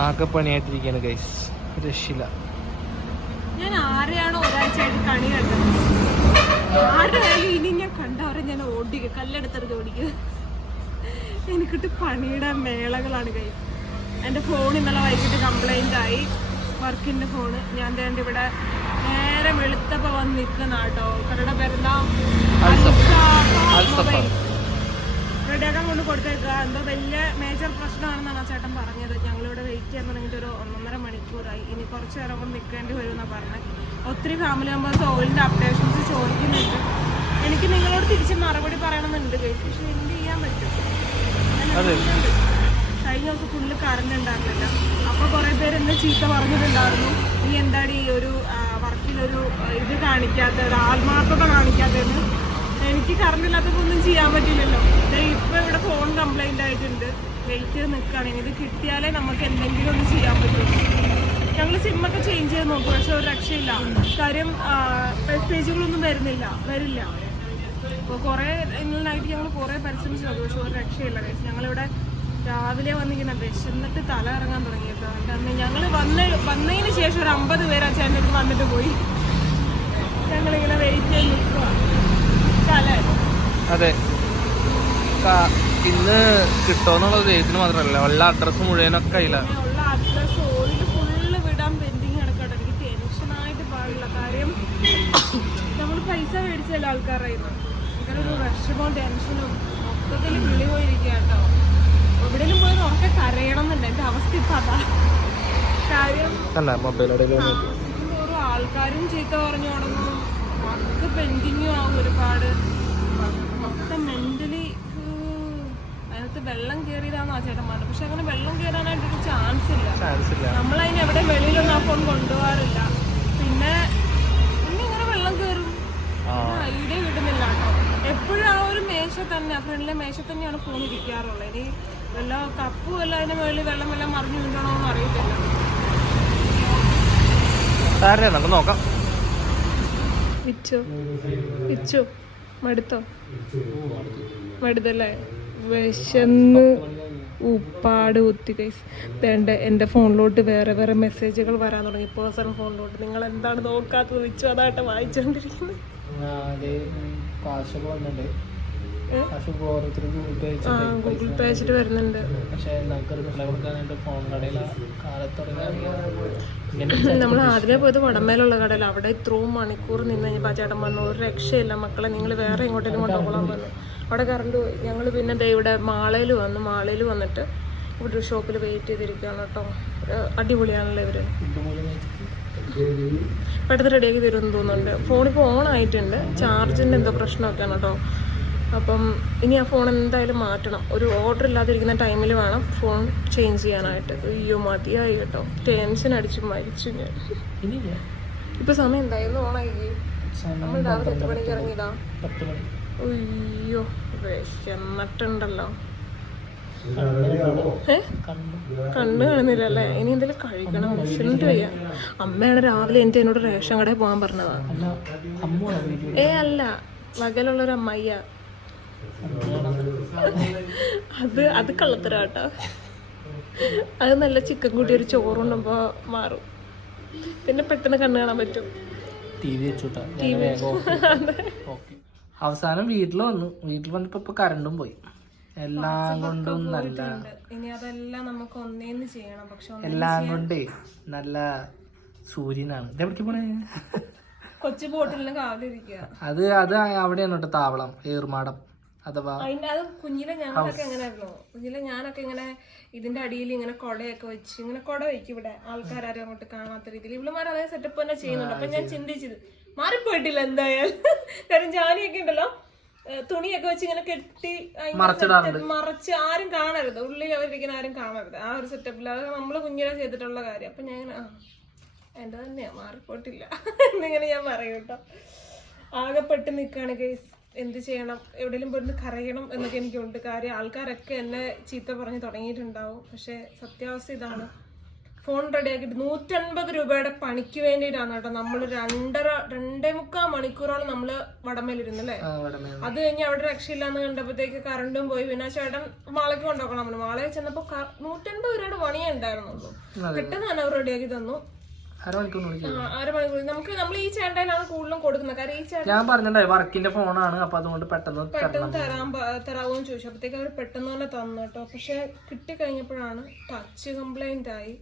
ആകെ പണിയായിട്ടിരിക്കുകയാണ് ഗൈസ് രക്ഷില്ല ഞാൻ ആരെയാണോ ഒരാഴ്ചയായിട്ട് കണി കണ്ടത്? ആരെയായാലും ഇനി ഞാൻ കണ്ടവരെ ഞാൻ ഓടിക്കുക കല്ലെടുത്തെടുത്ത് ഓടിക്കുക എനിക്കിട്ട് പണിയുടെ മേളകളാണ് കൈ എന്റെ ഫോൺ ഇന്നലെ വൈകിട്ട് കംപ്ലൈന്റ് ആയി. വർക്കിന്റെ ഫോണ് ഞാൻ തേണ്ട ഇവിടെ നേരെ വെളുത്തപ്പോൾ വന്ന് നിൽക്കുന്ന കേട്ടോ കരുടെ അൽസഫ. റെഡിയാക്കാൻ കൊണ്ട് കൊടുത്തേക്കുക എന്തോ വലിയ മേജർ പ്രശ്നമാണെന്നാണ് ആ ചേട്ടൻ പറഞ്ഞത്. ഞങ്ങളിവിടെ വെയിറ്റ് ചെയ്യാൻ തുടങ്ങിയിട്ട് ഒരു ഒന്നൊന്നര മണിക്കൂറായി. ഇനി കുറച്ച് നേരം കൊണ്ട് നിൽക്കേണ്ടി വരുമെന്നാണ് പറഞ്ഞത്. ഒത്തിരി ഫാമിലി മെമ്പേഴ്സ് ഓയിലിന്റെ അപ്ഡേഷൻസ് ചോദിക്കുന്നുണ്ട്. എനിക്ക് നിങ്ങളോട് തിരിച്ച് മറുപടി പറയണമെന്നുണ്ട്. പക്ഷെ എന്ത് ചെയ്യാൻ പറ്റും? കഴിഞ്ഞ ദിവസം ഫുള്ള് കറണ്ട് ഉണ്ടായിരുന്നില്ല. അപ്പോൾ കുറേ പേര് എന്നെ ചീത്ത പറഞ്ഞിട്ടുണ്ടായിരുന്നു. നീ എന്താടി ഒരു വർക്കിലൊരു ഇത് കാണിക്കാത്ത ഒരു ആത്മാർത്ഥത കാണിക്കാത്തതെന്ന് എനിക്ക് കറണ്ട് ഇല്ലാത്തപ്പോൾ ഒന്നും ചെയ്യാൻ പറ്റില്ലല്ലോ. ഇപ്പൊ ഇവിടെ ഫോൺ കംപ്ലൈന്റ് ആയിട്ടുണ്ട്. വെയിറ്റ് ചെയ്ത് ഇനി ഇത് കിട്ടിയാലേ നമുക്ക് എന്തെങ്കിലും ഒന്ന് ചെയ്യാൻ പറ്റുള്ളൂ ഞങ്ങൾ സിമ്മൊക്കെ ചേഞ്ച് ചെയ്ത് നോക്കും. പക്ഷെ ഒരു രക്ഷയില്ല. കാര്യം മെസ്സേജുകളൊന്നും വരുന്നില്ല. വരില്ല. അപ്പോൾ കുറേ ഇന്നലായിട്ട് ഞങ്ങൾ കുറേ പരിശ്രമിച്ചു. നോക്കും പക്ഷെ ഒരു രക്ഷയില്ല. ഞങ്ങളിവിടെ രാവിലെ വന്നിങ്ങനെ വിശന്നിട്ട് തല ഇറങ്ങാൻ തുടങ്ങിയത്. അന്ന് ഞങ്ങൾ വന്ന് വന്നതിന് ശേഷം ഒരു അമ്പത് പേര് ആ അടുത്ത് വന്നിട്ട് പോയി. ഞങ്ങളിങ്ങനെ വെയിറ്റ് ചെയ്ത് നിൽക്കുക അതെ. ക- ഇന്ന് കിട്ടുമെന്നുള്ളത് ദൈവത്തിന് മാത്രമല്ല ഉള്ള അഡ്രസ് മുഴുവനൊക്കെ കയ്യില പിന്നെ ഉള്ള അഡ്രസ് ഓയിൽ ഫുള്ള് വിടാൻ പെൻഡിങ് കിടക്കട്ടെ എനിക്ക് ടെൻഷനായിട്ട് പാടില്ല. കാര്യം നമ്മൾ പൈസ മേടിച്ചല്ലോ ആൾക്കാരുടെ കയ്യിൽ നിന്ന് ഇങ്ങനെ ഒരു വിഷമവും ടെൻഷനും മൊത്തത്തിൽ കിളി പോയിരിക്കുക കേട്ടോ. എവിടെയും പോയി ഉറക്കെ കരയണം എന്നുണ്ട് എന്റെ അവസ്ഥ ഇപ്പം അതാ. കാര്യം തന്നെ മൊബൈലോടെ ഓരോ ആൾക്കാരും ചീത്ത പറഞ്ഞു തുടങ്ങും വർക്ക് പെൻഡിങ്ങും ആവും ഒരുപാട്. മൊത്തം മെന്റലി അതിനകത്ത് വെള്ളം കയറിയതാണോ ആ ചേട്ടൻ പറഞ്ഞത്. പക്ഷെ അങ്ങനെ വെള്ളം കയറാനായിട്ടൊരു ചാൻസ് ഇല്ല. ചാൻസ് ഇല്ല. നമ്മളതിന് എവിടെ വെളിയിലൊന്നും ആ ഫോൺ കൊണ്ടുപോകാറില്ല. പിന്നെ പിന്നെ ഇങ്ങനെ വെള്ളം കയറും ഐഡിയ കിട്ടുന്നില്ല കേട്ടോ. എപ്പോഴും ആ ഒരു മേശ തന്നെ ഫ്രണ്ടിലെ മേശ തന്നെയാണ് ഫോൺ ഇരിക്കാറുള്ളത്. ഇനി വല്ല കപ്പ് വല്ല അതിന്റെ മുകളിൽ വെള്ളം വെള്ളം മറിഞ്ഞു വീഴണമെന്ന് അറിയത്തില്ല. നമുക്ക് നോക്കാം. ഇച്ചു ഇച്ചു മടുത്തോ? മടുത്തല്ലേ? വിശന്ന് ഉപ്പാട് കുത്തി കൈസ് വേണ്ട എന്റെ ഫോണിലോട്ട് വേറെ വേറെ മെസ്സേജുകൾ വരാൻ തുടങ്ങി. പേഴ്സണൽ ഫോണിലോട്ട് നിങ്ങൾ എന്താണ് നോക്കാത്തത്? ഇച്ചു അതായിട്ട് വായിച്ചുകൊണ്ടിരിക്കുന്നത് ഗൂഗിൾ പേ വെച്ചിട്ട് വരുന്നുണ്ട്. നമ്മൾ ആദ്യമേ പോയത് വടമേലുള്ള കടയിൽ അവിടെ ഇത്രയും മണിക്കൂർ നിന്ന് കഴിഞ്ഞപ്പോൾ ആ ചേട്ടൻ വന്നു. ഒരു രക്ഷയില്ല. മക്കളെ നിങ്ങൾ വേറെ എങ്ങോട്ടേലും കൊണ്ടുപോകാൻ വന്നു. അവിടെ കറണ്ട് പോയി. ഞങ്ങൾ പിന്നെ ദേ ഇവിടെ മാളയിൽ വന്നു. മാളയിൽ വന്നിട്ട് ഇവിടെ ഒരു ഷോപ്പിൽ വെയിറ്റ് ചെയ്തിരിക്കുകയാണ് കേട്ടോ. അടിപൊളിയാണല്ലോ ഇവർ. പെട്ടെന്ന് റെഡിയാക്കി തരുമെന്ന് തോന്നുന്നുണ്ട്. ഫോണിപ്പോൾ ഓൺ ആയിട്ടുണ്ട്. ചാർജിന്റെ എന്തോ പ്രശ്നമൊക്കെയാണ് കേട്ടോ. അപ്പം ഇനി ആ ഫോൺ എന്തായാലും മാറ്റണം. ഒരു ഓർഡർ ഇല്ലാതിരിക്കുന്ന ടൈമിൽ വേണം ഫോൺ ചേഞ്ച് ചെയ്യാനായിട്ട്. അയ്യോ മതിയായി കേട്ടോ. ടെൻഷൻ അടിച്ച് മരിച്ചു ഞാൻ. ഇപ്പൊ സമയം എന്തായിരുന്നു ഓണായി? നമ്മൾ രാവിലെ എത്ര മണിക്ക് ഇറങ്ങിയതാ? അയ്യോ വിശന്നിട്ടുണ്ടല്ലോ. ഏ? കണ്ണു. കാണുന്നില്ല അല്ലേ ഇനി എന്തെങ്കിലും കഴിക്കണം വിശന്നിട്ട് വയ്യ. അമ്മയാണ് രാവിലെ എന്റെ എന്നോട് റേഷൻ കടയിൽ പോകാൻ പറഞ്ഞതാ. ഏ അല്ല. വകലുള്ളൊരു അമ്മയ്യ. അത് അത് കള്ളത്തരം കേട്ടോ അത് നല്ല ചിക്കൻ കൂട്ടി ഒരു ചോറുണ്ടുമ്പോ മാറും. പിന്നെ പെട്ടെന്ന് കണ്ണു കാണാൻ പറ്റും. അവസാനം വീട്ടിൽ വന്നു. വീട്ടിൽ വന്നപ്പോ ഇപ്പൊ കറണ്ടും പോയി. എല്ലാം കൊണ്ടും നല്ല ഇനി അതെല്ലാം നമുക്ക് ഒന്നേന്ന് ചെയ്യണം. പക്ഷെ എല്ലാം കൊണ്ടേ നല്ല സൂര്യനാണ്. ഇതെവിടേക്ക് പോണേ? കൊച്ചു ബോട്ടിലിന് അത് അത് അവിടെയാണ് കേട്ടോ താവളം. ഏറുമാടം. അഥവാ അതിന്റെ അത് കുഞ്ഞിലെ ഞങ്ങളൊക്കെ എങ്ങനെയായിരുന്നു കുഞ്ഞിലെ ഞാനൊക്കെ ഇങ്ങനെ ഇതിന്റെ അടിയിൽ ഇങ്ങനെ കൊടയൊക്കെ വെച്ച് ഇങ്ങനെ കൊട വെക്കും ഇവിടെ. ആൾക്കാരും അങ്ങോട്ട് കാണാത്ത രീതിയിൽ. ഇവളുമാർ അതേ സെറ്റപ്പ് തന്നെ ചെയ്യുന്നുണ്ട്. അപ്പൊ ഞാൻ ചിന്തിച്ചത് മാറിപ്പോയിട്ടില്ല എന്തായാലും. കാരണം ജാനിയൊക്കെ ഉണ്ടല്ലോ. തുണിയൊക്കെ വെച്ച് ഇങ്ങനെ കെട്ടി. മറച്ച് ആരും കാണരുത്. ഉള്ളിൽ അവരിരിക്കുന്ന ആരും കാണരുത്. ആ ഒരു സെറ്റപ്പിൽ അത് നമ്മൾ കുഞ്ഞിലെ ചെയ്തിട്ടുള്ള കാര്യം. അപ്പൊ ഞാൻ ആ എന്റെ തന്നെയാ. മാറിപ്പോട്ടില്ല എന്നിങ്ങനെ ഞാൻ പറയൂട്ടോ ആകെപ്പെട്ട് നിൽക്കുകയാണ് കേസ് എന്ത് ചെയ്യണം? എവിടെയെങ്കിലും പോയിരുന്ന് കരയണം എന്നൊക്കെ എനിക്കുണ്ട്. കാര്യം ആൾക്കാരൊക്കെ എന്നെ ചീത്ത പറഞ്ഞ് തുടങ്ങിയിട്ടുണ്ടാവും. പക്ഷെ സത്യാവസ്ഥ ഇതാണ്. ഫോൺ റെഡിയാക്കിയിട്ട് നൂറ്റൻപത് രൂപയുടെ പണിക്ക് വേണ്ടിയിട്ടാണ് കേട്ടോ നമ്മൾ രണ്ടര രണ്ടേ മുക്കാൽ മണിക്കൂറാണ് നമ്മൾ വടമേലിരുന്നു അല്ലേ ആ, വടമേ അത് കഴിഞ്ഞ് അവിടെ രക്ഷയില്ലാന്ന് കണ്ടപ്പോഴത്തേക്ക് കറണ്ടും പോയി. പിന്നെ ചേട്ടൻ മാളയ്ക്ക് കൊണ്ടുപോകണം. നമ്മൾ മാളയിൽ ചെന്നപ്പോ ക- നൂറ്റൻപത് രൂപയുടെ പണിയേ ഉണ്ടായിരുന്നുള്ളൂ. പെട്ടെന്ന് തന്നെ അവർ റെഡിയാക്കി തന്നു. അരമണിക്കൂർ വിളിക്കും? ആ, അരമണിക്കൂർ നമുക്ക് നമ്മൾ ഈ ചേട്ടനാണ് കൂടുതലും കൊടുക്കുന്നത്. കാരണം ഈ ചേട്ടൻ ഞാൻ പറഞ്ഞിട്ടുണ്ടായി വർക്കിന്റെ ഫോണാണ് അപ്പൊ അതുകൊണ്ട് പെട്ടെന്ന് പെട്ടെന്ന് തരാൻ തരാവോ ചോദിച്ചു. അപ്പത്തേക്ക് അവർ പെട്ടെന്ന് തന്നെ തന്നു കേട്ടോ. പക്ഷെ കിട്ടിക്കഴിഞ്ഞപ്പോഴാണ് ടച്ച് കംപ്ലൈന്റ് ആയി.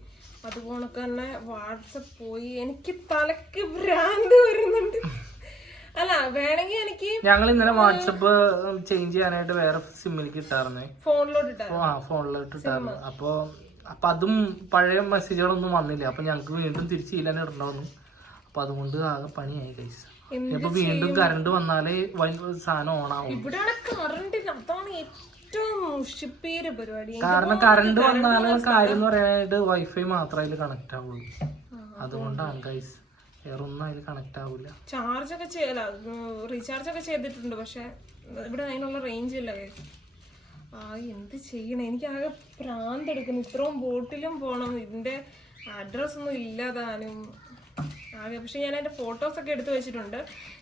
അതുപോലെ തന്നെ വാട്സപ്പ് പോയി. എനിക്ക് തലക്ക് ഭ്രാന്ത് വരുന്നുണ്ട്. അല്ല വേണമെങ്കിൽ എനിക്ക് ഞങ്ങൾ ഇന്നലെ വാട്സപ്പ് ചേഞ്ച് ചെയ്യാനായിട്ട് വേറെ സിമ്മിലേക്ക് ഇട്ടായിരുന്നേ ഫോണിലോട്ട് ഫോണിലോട്ട് ഇട്ടായിരുന്നു അപ്പൊ അപ്പൊ അതും പഴയ മെസ്സേജുകളൊന്നും വന്നില്ല. അപ്പൊ ഞങ്ങൾക്ക് വീണ്ടും തിരിച്ച് ചെയ്യാൻ ഇടണ്ടാവുന്നു. അപ്പൊ അതുകൊണ്ട് ആകെ പണിയായി കഴിച്ചു ഇപ്പൊ വീണ്ടും കറണ്ട് വന്നാലേ സാധനം ഓണാവും കാരണം കറണ്ട് വന്നാലും കാര്യം എന്ന് പറയാനായിട്ട് വൈഫൈ മാത്രമേ അതിൽ കണക്ട് ആവുള്ളൂ. അതുകൊണ്ടാണ് ഗൈസ് വേറെ ഒന്നും അതിൽ കണക്ട് ആവില്ല ചാർജ് ഒക്കെ ചെയ്യല റീചാർജ് ഒക്കെ ചെയ്തിട്ടുണ്ട് പക്ഷെ ഇവിടെ അതിനുള്ള റേഞ്ച് ഇല്ല guys. ആ എന്ത് ചെയ്യണം? എനിക്ക് ആകെ പ്രാന്തെടുക്കുന്നു ഇത്രയും ബോട്ടിലും പോണം. ഇതിന്റെ അഡ്രസ്സൊന്നും ഇല്ലാതാനും. ആകെ പക്ഷെ ഞാൻ അതിന്റെ ഫോട്ടോസൊക്കെ എടുത്തു വെച്ചിട്ടുണ്ട്.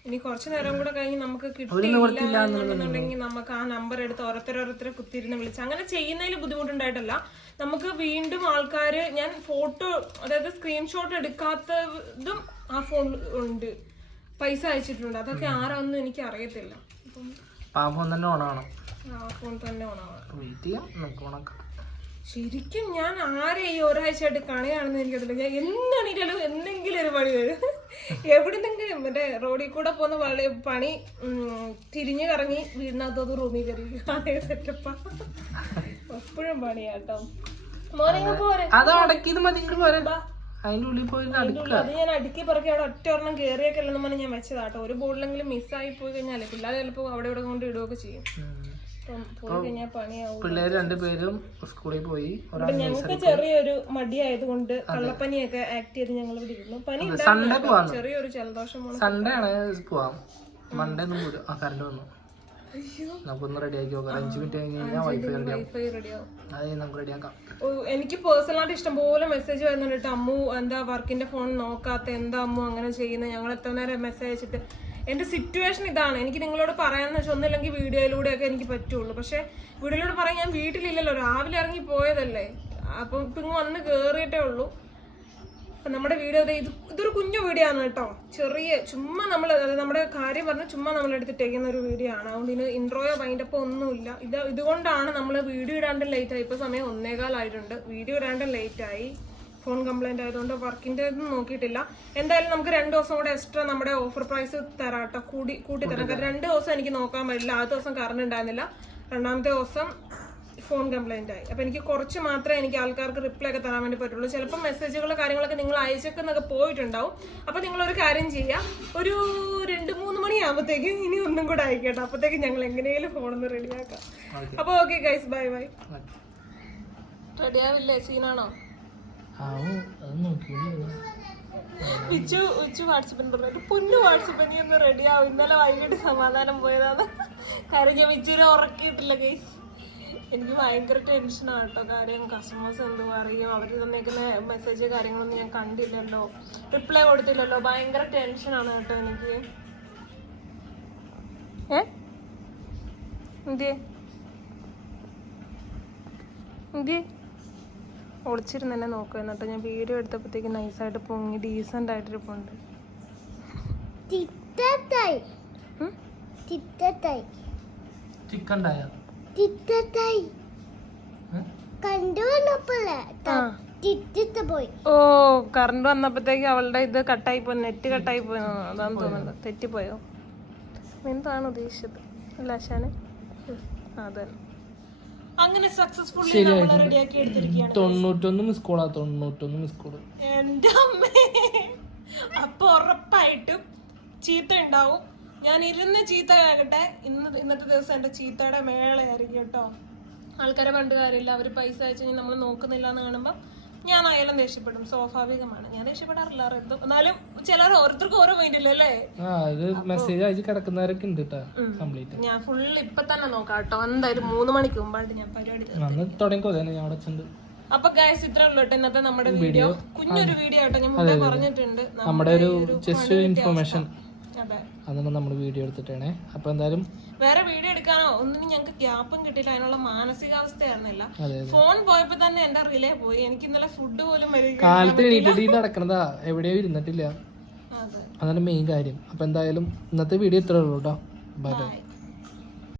ഇനി കുറച്ച് നേരം കൂടെ കഴിഞ്ഞ് നമുക്ക് കിട്ടിയില്ല എന്നുണ്ടെന്നുണ്ടെങ്കിൽ നമുക്ക് ആ നമ്പർ എടുത്ത് ഓരോരുത്തരോരോരുത്തരെ കുത്തിയിരുന്ന് വിളിച്ച്. അങ്ങനെ ചെയ്യുന്നതിൽ ബുദ്ധിമുട്ടുണ്ടായിട്ടല്ല. നമുക്ക് വീണ്ടും ആൾക്കാർ ഞാൻ ഫോട്ടോ അതായത് സ്ക്രീൻഷോട്ട് എടുക്കാത്തതും ആ ഫോണിൽ ഉണ്ട്. പൈസ അയച്ചിട്ടുണ്ട്. അതൊക്കെ ആരാന്നും എനിക്ക് അറിയത്തില്ല അപ്പം പാമ്പം തന്നെ ഓണാണ് ആ ഫോൺ തന്നെ ഓണാവാം വെയിറ്റ് ചെയ്യാം. നമുക്ക് ഓണാക്കാം ശരിക്കും ഞാൻ ആരെ ഈ ഒരാഴ്ചയായിട്ട് കണിയാണെന്ന് എനിക്കറിയില്ല. ഞാൻ എന്താണെങ്കിലും എന്തെങ്കിലും ഒരു പണി വരും. എവിടുന്നെങ്കിലും മറ്റേ റോഡിൽ കൂടെ പോകുന്ന പണി പണി തിരിഞ്ഞു കറങ്ങി വീടിനകത്തോത് റൂമിൽ കയറി അതേ സെറ്റപ്പാ എപ്പോഴും പണിയാട്ടോ മോനെ പോരെ. അത് അടക്കിയത് മതി പോരാ. അതിന്റെ ഉള്ളിൽ പോയി അത് ഞാൻ അടുക്കി പറക്കി അവിടെ ഒറ്റ ഒരെണ്ണം കയറിയൊക്കെല്ലെന്ന് പറഞ്ഞ് ഞാൻ വെച്ചതാട്ടോ. ഒരു ബോർഡിലെങ്കിലും മിസ്സായി പോയി കഴിഞ്ഞാലേ പിള്ളേർ ചിലപ്പോൾ അവിടെ ഇവിടെ കൊണ്ട് ഇടുകയൊക്കെ ചെയ്യും. പിള്ളേര് രണ്ടുപേരും സ്കൂളിൽ പോയി. ഞങ്ങൾക്ക് ചെറിയൊരു മടിയായതുകൊണ്ട് കള്ളപ്പനിയൊക്കെ ആക്ട് ചെയ്ത് ഞങ്ങൾ ഇവിടെ ഇരുന്നു. പനി സൺഡേ ചെറിയൊരു ജലദോഷം സൺഡേ ആണ് പോവാം. മൺഡേ ഒന്നും ആ കറണ്ട് വന്നു. നമുക്കൊന്ന് റെഡി ആക്കി നോക്കാം. അഞ്ച് മിനിറ്റ് കഴിഞ്ഞ് കഴിഞ്ഞാൽ വൈഫൈ റെഡി ആവും. അത് നമുക്ക് റെഡി ആക്കാം. എനിക്ക് പേഴ്സണലായിട്ട് ഇഷ്ടംപോലെ മെസ്സേജ് വരുന്നുണ്ട് കേട്ടോ. അമ്മു എന്താ വർക്കിന്റെ ഫോൺ നോക്കാത്ത എന്താ അമ്മു അങ്ങനെ ചെയ്യുന്നത് ഞങ്ങൾ എത്ര നേരം മെസ്സേജ് അയച്ചിട്ട്? എന്റെ സിറ്റുവേഷൻ ഇതാണ്. എനിക്ക് നിങ്ങളോട് പറയാന്ന് വെച്ചാൽ ഒന്നില്ലെങ്കിൽ വീഡിയോയിലൂടെ ഒക്കെ എനിക്ക് പറ്റുള്ളൂ. പക്ഷെ വീഡിയോയിലൂടെ പറയാൻ ഞാൻ വീട്ടിലില്ലല്ലോ. രാവിലെ ഇറങ്ങി പോയതല്ലേ. അപ്പം ഇപ്പൊ വന്ന് കേറിയിട്ടേ ഉള്ളൂ. അപ്പൊ നമ്മുടെ വീഡിയോ ഇത് ഇതൊരു കുഞ്ഞു വീഡിയോ ആണ് കേട്ടോ. ചെറിയ ചുമ്മാ നമ്മൾ അതായത് നമ്മുടെ കാര്യം പറഞ്ഞ് ചുമ്മാ നമ്മൾ എടുത്തിട്ടേക്കുന്ന ഒരു വീഡിയോ ആണ്. അതുകൊണ്ട് ഇതിന് ഇൻട്രോയോ വൈൻഡപ്പോ ഒന്നുമില്ല. ഇത് ഇതുകൊണ്ടാണ് നമ്മൾ വീഡിയോ ഇടാണ്ട് ലേറ്റ് ആയി. ഇപ്പൊ സമയം ഒന്നേകാലായിട്ടുണ്ട് വീഡിയോ ഇടാണ്ട് ലേറ്റ് ആയി. ഫോൺ കംപ്ലൈന്റ് ആയതുകൊണ്ട് വർക്കിന്റെ ഒന്നും നോക്കിയിട്ടില്ല. എന്തായാലും നമുക്ക് രണ്ട് ദിവസം കൂടെ എക്സ്ട്രാ നമ്മുടെ ഓഫർ പ്രൈസ് തരാം കേട്ടോ. കൂടി കൂട്ടി തരാം. കാരണം രണ്ട് ദിവസം എനിക്ക് നോക്കാൻ പറ്റില്ല. ആദ്യ ദിവസം കറണ്ട് ഉണ്ടായിരുന്നില്ല. രണ്ടാമത്തെ ദിവസം ഫോൺ കംപ്ലൈന്റ് ആയി. അപ്പൊ എനിക്ക് കുറച്ച് മാത്രമേ എനിക്ക് ആൾക്കാർക്ക് റിപ്ലൈ ഒക്കെ തരാൻ വേണ്ടി പറ്റുള്ളൂ. ചിലപ്പോൾ മെസ്സേജുകൾ കാര്യങ്ങളൊക്കെ നിങ്ങൾ അയച്ചൊക്കെ പോയിട്ടുണ്ടാവും. അപ്പൊ നിങ്ങൾ ഒരു കാര്യം ചെയ്യാം. ഒരു രണ്ട് മൂന്ന് മണിയാകുമ്പോഴത്തേക്ക് ഇനി ഒന്നും കൂടെ അയക്കട്ടെ. അപ്പോഴത്തേക്കും ഞങ്ങൾ എങ്ങനെയും ഫോണൊന്ന് റെഡിയാക്കാം ആക്കാം. അപ്പൊ ഓക്കെ ഗൈസ് ബൈ ബൈ റെഡിയാവില്ലേ? സീനാണോ? ഉച്ചു ഉച്ചു വാട്സപ്പിന് പറഞ്ഞു. പൊന്നു വാട്സപ്പ് നീ ഒന്ന് റെഡിയാവും ഇന്നലെ വൈകിട്ട് സമാധാനം പോയതാണ് കാര്യം ഞാൻ വിച്ചുവിനെ ഉറക്കിയിട്ടില്ല ഗൈസ് എനിക്ക് ഭയങ്കര ടെൻഷനാണ് കേട്ടോ. കാര്യം കസ്റ്റമേഴ്സ് എന്ത് പറയും? അവർ തന്നേക്കുന്ന മെസ്സേജ് കാര്യങ്ങളൊന്നും ഞാൻ കണ്ടില്ലല്ലോ. റിപ്ലൈ കൊടുത്തില്ലല്ലോ. ഭയങ്കര ടെൻഷനാണ് കേട്ടോ എനിക്ക്. ഏ? എന്തിയേ എന്തിയേ ഒളിച്ചിരുന്ന് തന്നെ നോക്കുക എന്നിട്ട് ഞാൻ വീഡിയോ എടുത്തപ്പോഴത്തേക്ക് നൈസായിട്ട് പൊങ്ങി ഡീസന്റ് ആയിട്ടിരിപ്പുണ്ട് പൊണ്ട്. ചിക്കൻ ഓ കറണ്ട് വന്നപ്പോഴത്തേക്ക് അവളുടെ ഇത് കട്ടായി പോയി നെറ്റ് കട്ടായി പോയി. അതാന്ന് തോന്നുന്നത് തെറ്റിപ്പോയോ? എന്താണ് ഉദ്ദേശിച്ചത്? അല്ല ആശാന്? അതെ അങ്ങനെ സക്സസ്ഫുള്ളി റെഡിയാക്കി എടുത്തിരിക്കുകയാണ് തൊണ്ണൂറ്റൊന്ന് മിസ് കോളാ തൊണ്ണൂറ്റൊന്ന് മിസ് കോൾ എന്റെ അമ്മേ. അപ്പൊ ഉറപ്പായിട്ടും ചീത്ത ഉണ്ടാവും. ഞാൻ ഇരുന്ന് ചീത്ത ആകട്ടെ ഇന്ന് ഇന്നത്തെ ദിവസം എന്റെ ചീത്തയുടെ മേളയായിരിക്കും കേട്ടോ. ആൾക്കാരെ പണ്ട് കാര്യമില്ല. അവർ പൈസ അയച്ചു നമ്മൾ നോക്കുന്നില്ല എന്ന് കാണുമ്പോൾ ഞാൻ അയാളും ദേഷ്യപ്പെടും. സ്വാഭാവികമാണ്. ഞാൻ ദേഷ്യപ്പെടാറില്ല എന്നാലും ചിലർ ഓരോരുത്തർക്കും ഓരോ മൈൻഡ് മെസ്സേജ് അയച്ച് കിടക്കുന്നവരൊക്കെ ഉണ്ട് കംപ്ലീറ്റ് ഞാൻ ഫുൾ ഇപ്പൊ തന്നെ നോക്കാം കേട്ടോ. എന്തായാലും മൂന്ന് മണിക്ക് മുമ്പായിട്ട് ഞാൻ പരിപാടി തുടങ്ങിക്കോ. ഞാൻ അപ്പൊ ഗൈസ് ഇത്ര ഉള്ളൂ ഇന്നത്തെ നമ്മുടെ വീഡിയോ. കുഞ്ഞൊരു വീഡിയോ ആട്ടോ. ഞാൻ പറഞ്ഞിട്ടുണ്ട്. നമ്മുടെ ഒരു ജസ്റ്റ് ഒരു ഇൻഫർമേഷൻ അതെ. അതാണ് നമ്മൾ വീഡിയോ എടുത്തിട്ടാണേ. അപ്പൊ എന്തായാലും വേറെ വീഡിയോ എടുക്കാനോ ഒന്നിനും ഞങ്ങൾക്ക് ഗ്യാപ്പും കിട്ടിയില്ല അതിനുള്ള മാനസികാവസ്ഥയായിരുന്നില്ല. ഫോൺ പോയപ്പോ തന്നെ എന്റെ റിലേ പോയി. എനിക്ക് ഇന്നലെ ഫുഡ് പോലും കാലത്ത് എണീറ്റിട്ട് നടക്കണതാ. എവിടെയോ ഇരുന്നിട്ടില്ല. അതെ. അതാണ് മെയിൻ കാര്യം. അപ്പൊ എന്തായാലും ഇന്നത്തെ വീഡിയോ ഇത്രേ ഉള്ളൂ കേട്ടോ ബൈ ബൈ.